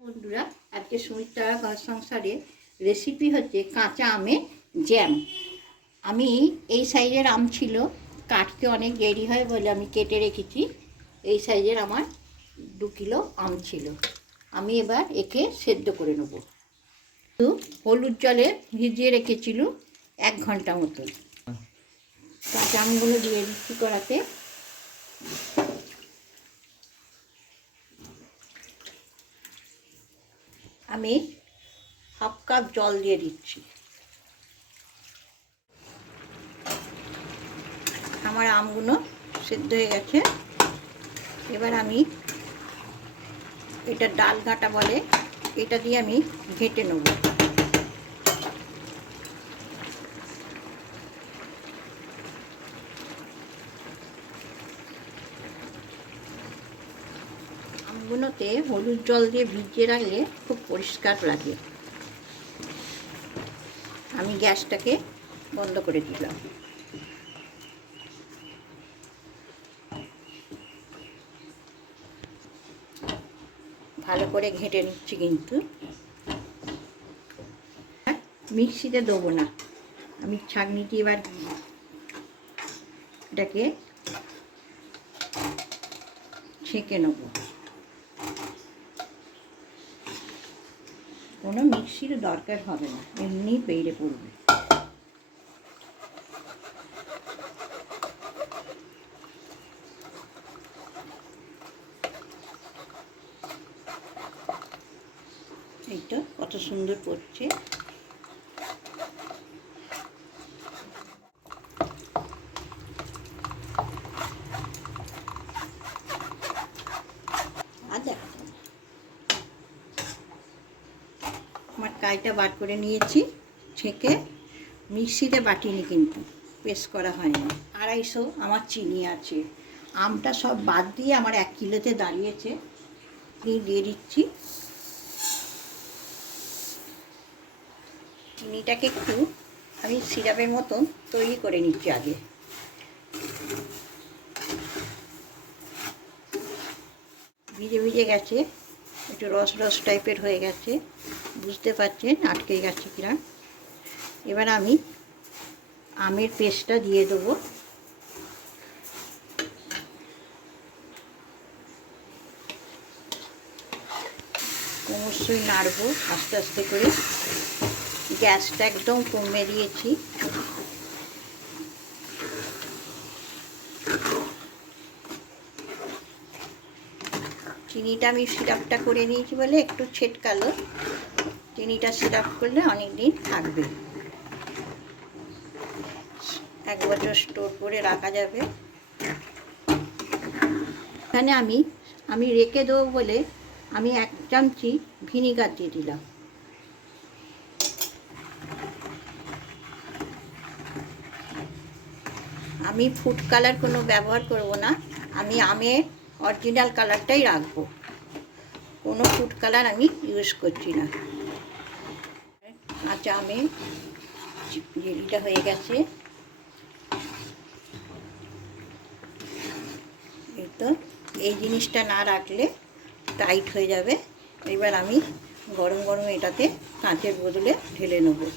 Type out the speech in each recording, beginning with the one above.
বন্ধুরা, আজকে সুমিত্রা ঘর সংসারে রেসিপি হচ্ছে কাঁচা আমের জ্যাম আমি এই সাইজের আম ছিল, কাটতে অনেক দেরি হয় বলে আমি কেটে রেখেছি। এই সাইজের আমার দু কিলো আম ছিল। আমি এবার একে সেদ্ধ করে নেব। হলুদ জলে ভিজিয়ে রেখেছিল এক ঘণ্টা মতো কাঁচা আমগুলো দিয়ে দিচ্ছি করাতে আমি হাফ কাপ জল দিয়ে দিচ্ছি। আমার আমগুলো সেদ্ধ হয়ে গেছে। এবার আমি এটা ডাল ঘাটা বলে, এটা দিয়ে আমি ঘেটে নেব। আমগুলোতে হলুদ জল দিয়ে ভিজিয়ে রাখলে খুব পরিষ্কার লাগে। আমি গ্যাসটাকে বন্ধ করে দিলাম। ভালো করে ঘেঁটে নিচ্ছি কিন্তু। মিক্সিতে দেবো না। আমি ছাঁকনিটি এবার এটাকে ছেঁকে নেব। কোনো মিক্সির দরকার হবে না এমনি বেড়ে পড়বে। এই তো কত সুন্দর পড়ছে আর দেখা যাবে না। আমার কাইটা বার করে নিয়েছি, ছেঁকে মিক্সিতে বাটিনি কিন্তু পেস্ট করা হয়নি। আড়াইশো আমার চিনি আছে। আমটা সব বাদ দিয়ে আমার এক কিলোতে দাঁড়িয়েছে। দিয়ে দিচ্ছি। চিনিটাকে একটু আমি সিরাপের মতন তৈরি করে নিচ্ছি আগে। ভিজে ভিজে গেছে। একটু রস রস টাইপের হয়ে গেছে। বুঝতে পারছেন? আটকে গেছে কিনা? এবার আমি আমের পেস্টটা দিয়ে দেবো। অবশ্যই নাড়বো আস্তে আস্তে করে। গ্যাসটা একদম কমে দিয়েছি। চিনিটা আমি সিরাপটা করে নিয়েছি বলে একটু ছেটকালো। চিনিটা সিরাপ করলে অনেক দিন থাকবে। এক বছর স্টোর করে রাখা যাবে। এখানে আমি আমি রেখে দেবো বলে আমি এক চামচি ভিনিগার দিয়ে দিলাম। আমি ফুড কালার কোনো ব্যবহার করব না। আমি আমের অরিজিনাল কালারটাই রাখব। কোনো ফুড কালার আমি ইউজ করছি না। কাঁচা আমের জেলিটা হয়ে গেছে। তো, এই জিনিসটা না রাখলে টাইট হয়ে যাবে। এবার আমি গরম গরম এটাতে কাঁচের বোতলে ঢেলে নেব।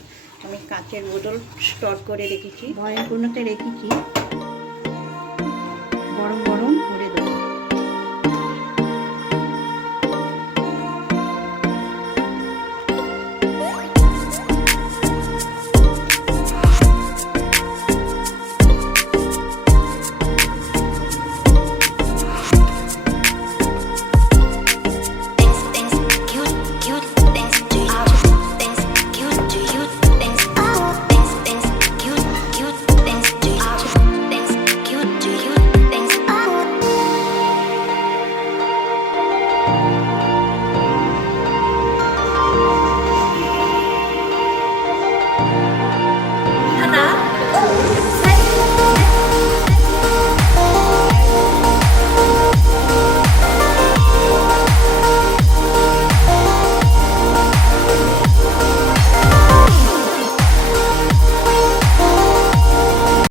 আমি কাঁচের বোতল স্টোর করে রেখেছি। ভয়ের কোনোতে রেখেছি। গরম গরম ভরে